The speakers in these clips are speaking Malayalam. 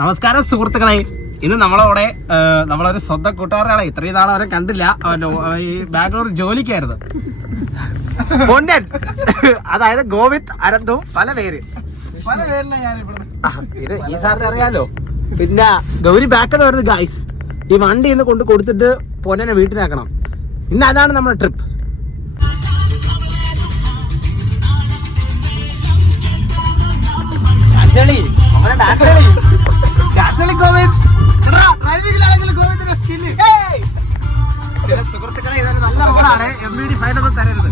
നമസ്കാരം സുഹൃത്തുക്കളെ, ഇന്ന് നമ്മളവിടെ നമ്മളൊരു സ്വന്തം കൂട്ടുകാരാണ്. ഇത്രയും നാളെ അവരെ കണ്ടില്ല. ഈ ബാംഗ്ലൂർ ജോലിക്കായിരുന്നു. പൊന്നൻ, അതായത് ഗോവിന്ദ്, അനന്തു, പല പേരിലാണ് ഇത് ഈ സാറിന് അറിയാലോ. പിന്നെ ഗൗരി ബാക്കെന്ന് വരുന്നത് ഗായ്സ്. ഈ വണ്ടി ഇന്ന് കൊണ്ട് കൊടുത്തിട്ട് പൊന്നനെ വീട്ടിലാക്കണം. ഇന്ന് അതാണ് നമ്മുടെ ട്രിപ്പ്. സുഹൃത്തുക്കളെ, ഇതൊരു നല്ല റോഡാണ്. MVD ഫൈൻ ഒന്നും തരരുത്.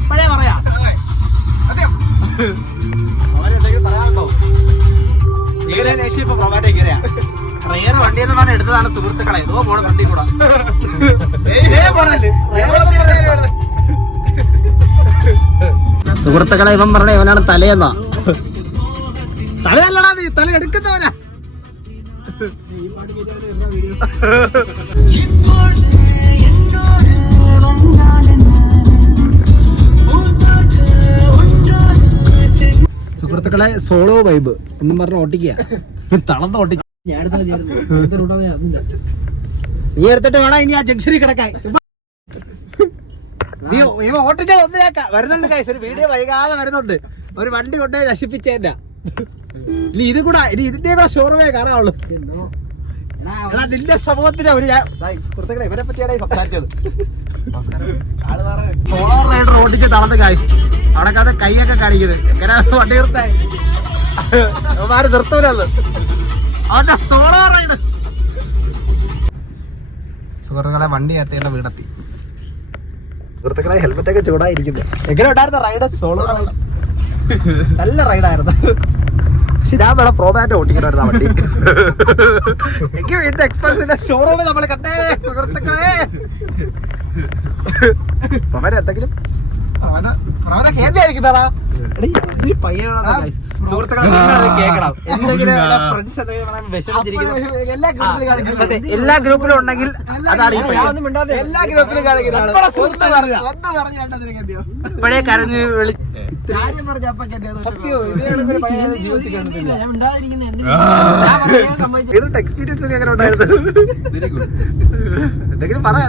ഇപ്പഴേ പറയാ. അവരെന്തെങ്കിലും പറയാനുണ്ടോ? ഇപ്പൊ പ്രൊമാറ്റോ ഇങ്ങനെയാ. റെയർ വണ്ടി എന്ന് പറഞ്ഞ എടുത്തതാണ് സുഹൃത്തുക്കളെ. ഇതോ പോണ വണ്ടി കൂടാ. സുഹൃത്തുക്കളെ, ഇവൻ പറഞ്ഞ ഇവനാണ് തലയെന്നാ. തലയല്ലടാ, നീ തല എടുക്കുന്നവനാ. സുഹൃത്തുക്കളെ, സോളോ വൈബ് എന്നും പറഞ്ഞ ഓട്ടിക്കുക. തളർന്ന് ഓട്ടിക്കുക. നീ എടുത്തിട്ട് വേണം ഇനി ആ ജംഗ്ഷനിൽ കിടക്കാൻ. നീ ഓട്ടിച്ച ഒന്നിലാക്ക വരുന്നുണ്ട് കൈസ്. ഒരു വീഡിയോ വൈകാതെ വരുന്നുണ്ട്. ഒരു വണ്ടി കൊണ്ടുപോയി നശിപ്പിച്ചേന്റെ. ഇനി ഇത് കൂടെ, ഇനി ഇതിന്റെ കൂടെ ഷോറൂമേ കാണാവുള്ളൂ. നിന്റെ സമൂഹത്തിന് ഒരു സുഹൃത്തുക്കളെ, ഇവരെ പറ്റിയാണ് സംസാരിച്ചത്. സോളോ റൈഡർ ഓടിച്ച് തളർന്ന് കാശ് അവിടെ കൈയൊക്കെ കാണിക്കുന്നത്. എങ്ങനെ വണ്ടി നിർത്താൻ നിർത്തൂലത്. അവന്റെ സോളോ റൈഡ്. സുഹൃത്തുക്കളെ, വണ്ടി എത്തേണ്ട വീടെത്തി. സുഹൃത്തുക്കളെ, ഹെൽമെറ്റ് ഒക്കെ ചൂടായിരിക്കുന്നു. എങ്ങനെ ഉണ്ടായിരുന്ന റൈഡ്? സോളോ റൈഡ് നല്ല റൈഡായിരുന്നു. പക്ഷെ ഞാൻ വേണം പ്രോമാറ്റോ ഓട്ടിക്കണമായിരുന്നു ആ വണ്ടി. എങ്കിൽ ഇതിന്റെ എക്സ്പെൻസിന്റെ ഷോറൂമിൽ നമ്മൾ കണ്ടേ സുഹൃത്തുക്കളെ. അവനെ എന്തെങ്കിലും അവനെ കേന്ദ്രീകരിക്കുന്നതാ. എല്ലാ ഗ്രൂപ്പിലും ഉണ്ടെങ്കിൽ അതാണ് എല്ലാ ഗ്രൂപ്പിലും കാണിക്കുന്നത്. ഇപ്പോഴേ കരഞ്ഞ് വിളി എക്സ്പീരിയൻസ് ഒക്കെ എങ്ങനെ ഉണ്ടായിരുന്നു? എന്തെങ്കിലും പറയാം.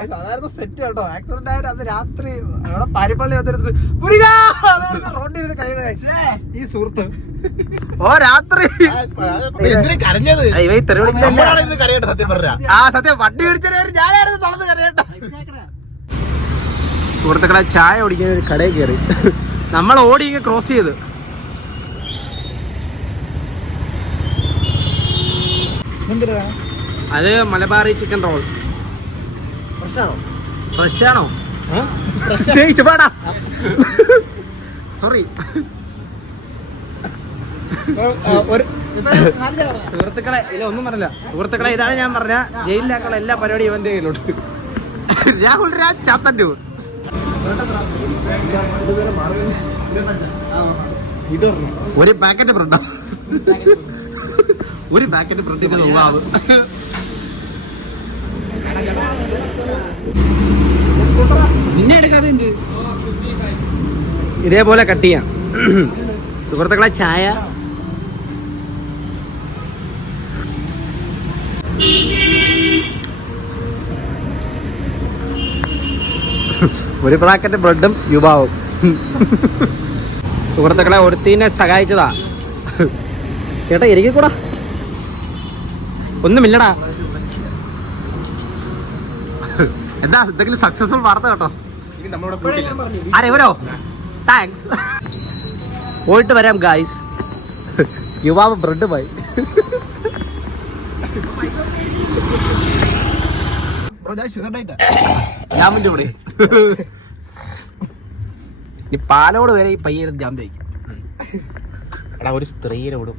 അതായിരുന്നു സെറ്റ് കേട്ടോ. ആക്സിഡന്റ് ആയത് അന്ന് രാത്രി അവിടെ പാരിപ്പള്ളി വന്നിരുന്നിട്ട് റോഡിൽ കഴിയുന്ന ഈ സുഹൃത്ത് രാത്രി കരഞ്ഞത്. ആ സത്യം, വണ്ടി പിടിച്ചവര് ഞാനായിരുന്നു തുറന്ന് കരയട്ടോ. സുഹൃത്തുക്കളെ, ചായ ഓടിക്കാൻ ഒരു കടയിൽ കയറി. നമ്മൾ ഓടി ഇങ്ങനെ ക്രോസ് ചെയ്ത്. അത് മലബാറി ചിക്കൻ റോൾ. ഫ്രഷാണോ? സോറി സുഹൃത്തുക്കളെ, ഇല്ല ഒന്നും പറഞ്ഞില്ല. സുഹൃത്തുക്കളെ, ഇതാണ് ഞാൻ പറഞ്ഞ ജയിലിലാക്കുള്ള എല്ലാ പരിപാടിയും ഇവന്റെ കയ്യിലുണ്ട്. രാഹുൽ രാജ് ചാത്തന്നൂർ. ഒരു പാക്കറ്റ് ബ്രെഡാ, ഒരു പാക്കറ്റ് ബ്രെഡിന്റെ നോവാവ്. നിന്നെ എടുക്കാതെ എന്ത്? ഇതേപോലെ കട്ട് ചെയ്യാം. സുഹൃത്തുക്കളെ, ചായ ഒരു പാക്കറ്റ് ബ്രെഡും യുവാവും. സുഹൃത്തുക്കളെ, ഒരുത്തീനെ സഹായിച്ചതാ. ചേട്ടാ എനിക്ക് കൂടാ ഒന്നുമില്ലടാ. എന്താ എന്തെങ്കിലും സക്സസ്ഫുൾ വാർത്ത കേട്ടോ? ആരെവരോ താങ്ക്സ്. പോയിട്ട് വരാം ഗായ്സ്. യുവാവ് ബ്രെഡ് പോയി. ഈ പാലോട് വരെ ഈ പയ്യനെ ജാം തയ്ക്കും. എടാ, ഒരു സ്ത്രീനെ വിടും.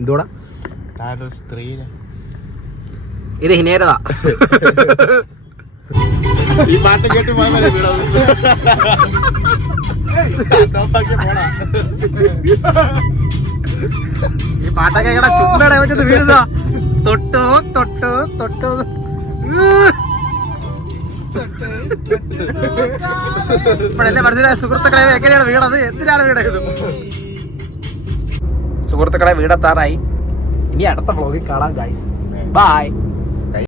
എന്തോടാ സ്ത്രീനെ? ഇത് ഹിനേരതാ. ഈ പാട്ട് കേട്ട് ഈ പാട്ടൊക്കെ ചുമ്മയുടെ വെച്ചത് വീഴുതാ. തൊട്ടോ തൊട്ടോ തൊട്ടോ ഇപ്പോഴല്ലേ മനസ്സിലായ സുഹൃത്തുക്കളെ എങ്ങനെയാണ് വീണത്, എന്തിനാണ് വീണത്. സുഹൃത്തുക്കളെ വീടെത്താറായി. ഇനി അടുത്ത വ്ളോഗിൽ കാണാം ഗൈസ്. ബൈ.